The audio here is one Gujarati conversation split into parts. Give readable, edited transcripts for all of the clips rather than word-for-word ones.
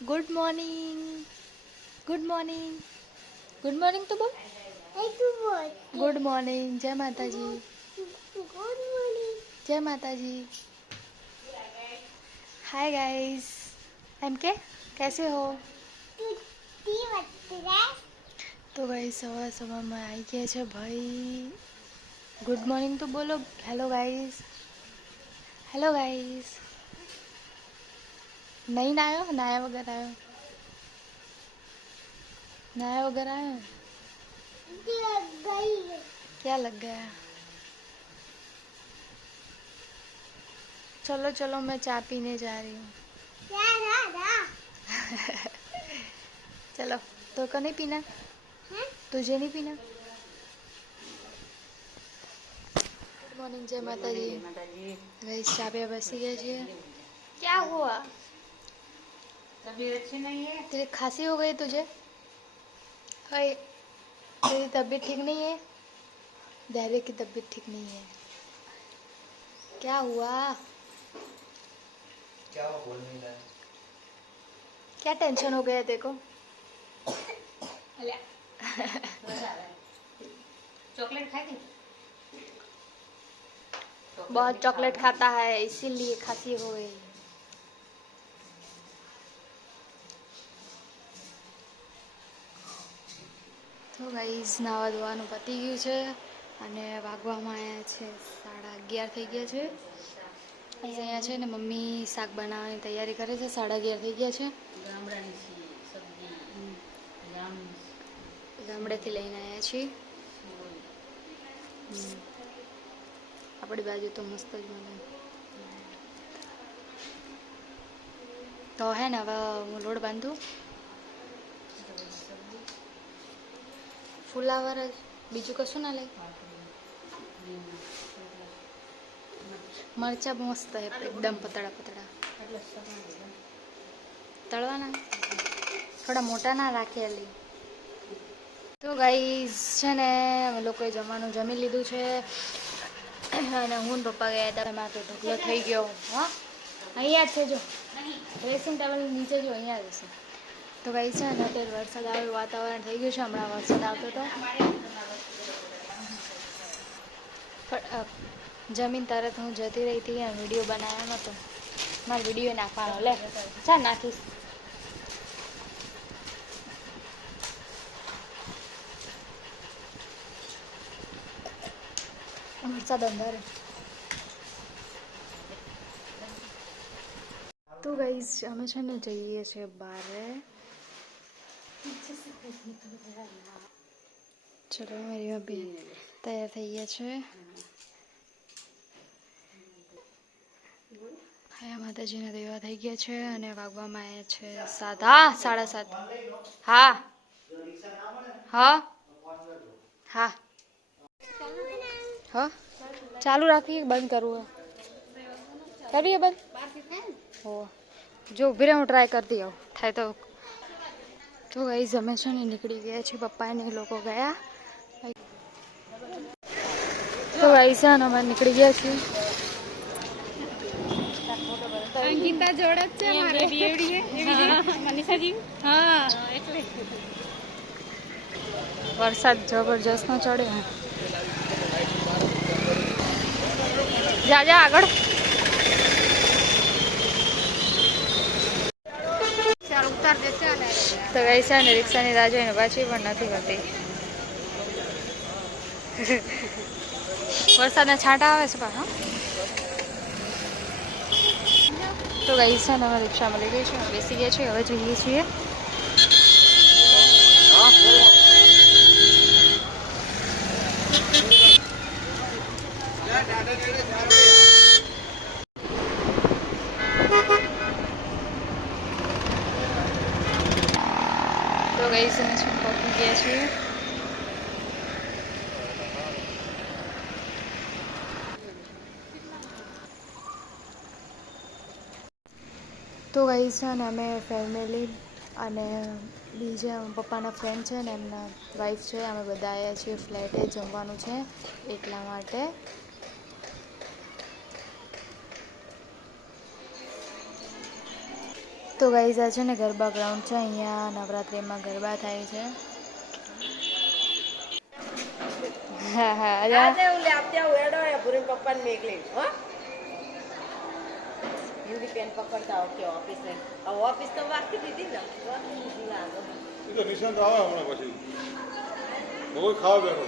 Good morning, good morning, good morning तो बोल। गुड मॉर्निंग, जय माता जी, जय माता जी। हाय गाइस, एम के कैसे हो? तो गाइस सवा सवा में आई गया છે ભાઈ। गुड मॉर्निंग तो बोलो। Hello guys, hello guys. नहीं नायो, नाया वगैरह आयो, नाया वगैरह आयो। क्या लग गया? चलो चलो, मैं चाय पीने जा रही हूँ। चलो, तो को नहीं पीना? तुझे नहीं पीना? गुड मॉर्निंग, जय माता जी। गाइस चाय पे बसी गए छे। क्या हुआ? तबीयत अच्छी नहीं है। तेरी खांसी हो गई तुझे? अरे तेरी तबीयत ठीक नहीं है? धैर्य की तबीयत ठीक नहीं है। क्या हुआ? क्या वो बोल नहीं रहा है? क्या टेंशन हो गया तेरे को? चॉकलेट खाई थी? बहुत चॉकलेट खाता है इसीलिए खांसी हो गई। તો ગાઈઝ નાવા ધોવાનું પતી ગયું છે અને વાગવામાં આવ્યા છે 11:30 થઈ ગયા છે। અહીંયા છે ને મમ્મી શાક બનાવવાની તૈયારી કરે છે। 11:30 થઈ ગયા છે। ગામડાની સબ્જી ગામડેથી લઈને આવ્યા છીએ। આપણી બાજુ તો મસ્ત જ મળે। તો હે ને હવે હું લોટ બાંધું। ફુલાવર જ, બીજું કશું ના લે। મરચા મસ્ત હે, એકદમ પતળા પતળા તળવાના, થોડા મોટા ના રાખેલી। તો ગાઈઝ છે ને અમે લોકોએ જમવાનું જમી લીધું છે અને હું ને પપ્પા ગયા હતા। એમાં તો ઢગલો થઈ ગયો। હા અહીંયા જ છે, જો ડ્રેસિંગ ટેબલ નીચે જો, અહીંયા જ હશે। તો ગાઈઝ છે ને અત્યારે વરસાદ આવે વાતાવરણ થઈ ગયું છે। હમણાં વરસાદ આવતો હતો પણ જમીન તરત હું જતી રહી હતી અને વિડીયો બનાવ્યો નહોતો। મારે વિડીયો નાખવાનો, લે ચા નાખીશ। વરસાદ અંધારે। તો ગાઈઝ અમે છે ને જઈએ છીએ બારે। ચલો મારી ભાભી તૈયાર થઈ ગયા છે। હા માતાજીના દેવા થઈ ગયા છે અને વાગવામાં આવ્યા છે 7, હા 7:30। હા હા હા હા ચાલુ રાખીએ, બંધ કરવું કરીએ બંધ? હો જો ઊભી રહે, હું ટ્રાય કરતી આવું થાય તો। તો ગાઈઝ અમે છે ને નીકળી ગયા છીએ, પપ્પા ને લોકો ગયા। તો ગાઈઝ છે ને અમે નીકળી ગયા છીએ। અંકિતા જોડે જ છે મારે બેવડી હે એવી મનીષાજી। હા એટલે વરસાદ જબરજસ્ત નો ચડ્યો। જા જા આગળ। ચાલ ઉતાર દેશે ને। તો ગઈ છે ને રિક્ષાની રાહ જોઈને પાછી પણ નથી હોતી। વરસાદના છાંટા આવે છે પાછા। તો ગઈ છે ને અમે રિક્ષામાં લઈ ગઈ છે, બેસી ગયા છીએ, હવે જઈએ છીએ। તો ગઈ છે ને પહોંચી ગયા છીએ। તો ગઈ છે ને અમે ફેમિલી અને બીજા પપ્પાના ફ્રેન્ડ છે ને એમના વાઈફ છે, અમે બધા આવ્યા છીએ ફ્લેટે, જમવાનું છે એટલા માટે। તો ગાઈઝ આ છે ને ગરબા ગ્રાઉન્ડ છે, અહીંયા નવરાત્રિમાં ગરબા થાય છે. હા હા આજે હું લેપતા હું એડો એ ભૂરી પપ્પાને મેકલી હો હિન્દી પેન પકડતા કે ઓફિસ ને ઓફિસ તો વાકી દીધી ને લાગો એ તો નિશાંત આવે હમણાં પછી બહુ ખાવા બેઠો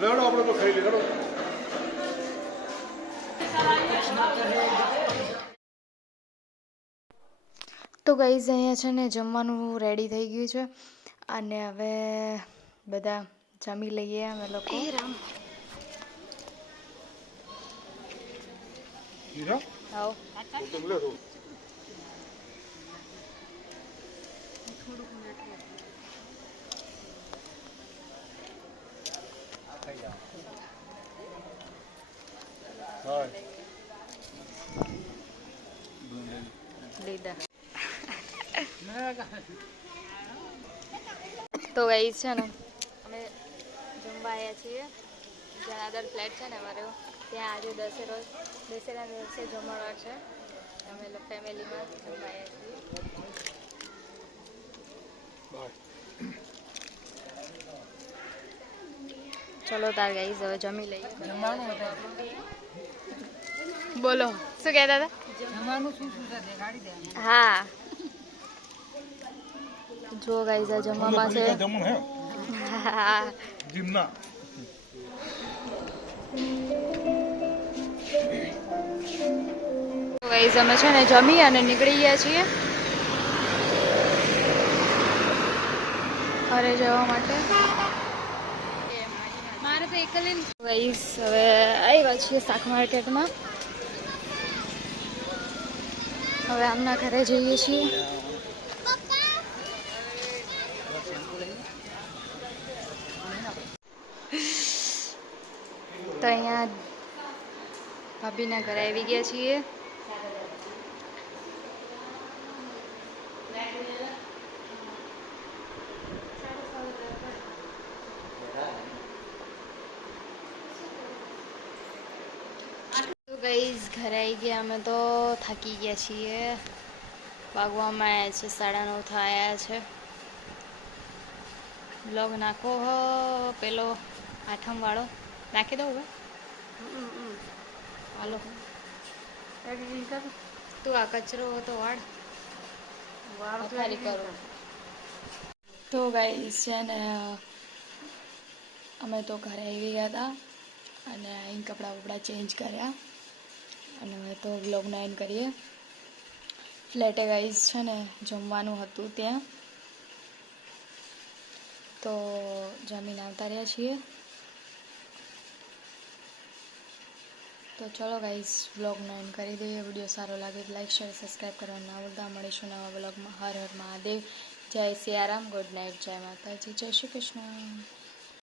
લેવડો આપણે તો ખાઈ લે તો ગાઈઝ અહીંયા છે ને જમવાનું રેડી થઈ ગયું છે અને હવે બધા જમી લઈએ અમે લોકો. આવો લીધા. તો ગાઈઝ છે ને અમે જમવા આવ્યા છીએ જનાદર ફ્લેટ છે ને અમારો, ત્યાં આજે દશેરા દિવસે જમણવાર છે. અમે લોકો ફેમિલીમાં જમવા આવ્યા છીએ. ચલો તાર ગાઈઝ હવે જમી લઈએ. બોલો શું કહેતા હતા? હા જો ગાઈઝ આ જમવામાં છે. હા જીમના ગાઈઝ અમે છે ને જમી અને નીકળી ગયા છીએ ઘરે જવા માટે. મારે તો એકલી ગાઈઝ હવે આવ્યા છીએ શાક માર્કેટમાં. હવે આમના ઘરે જઈએ છીએ. તો અહીંયા ભાભીના ઘરે આવી ગયા છીએ. તો ગાઈઝ ઘરે આવી ગયા અમે તો થાકી ગયા છીએ. વાગવામાં આવ્યા છે 9:30 થયા છે. બ્લોગ નાખો હો પેલો 8મ વાળો નાખી દઉં હવે. હાલો તું આ કચરો તો વાળ ખાલી કરો. તો ગાઈઝ છે ને અમે તો ઘરે આવી ગયા હતા અને અહીં કપડાં બપડા ચેન્જ કર્યા અને હવે તો વ્લોગને એન્ડ કરીએ. ફ્લેટે ગાઈઝ છે ને જમવાનું હતું ત્યાં, તો જમીને આવતા રહ્યા છીએ. તો ચલો ગાઈઝ વ્લોગને એન્ડ કરી દઈએ. વિડીયો સારો લાગે તો લાઈક શેર સબસ્ક્રાઈબ કરવાનું ના ભૂલતા. મળીશું નવા વ્લોગમાં. હર હર મહાદેવ. જય સિયારામ. Good night. જય માતાજી. જય શ્રી કૃષ્ણ.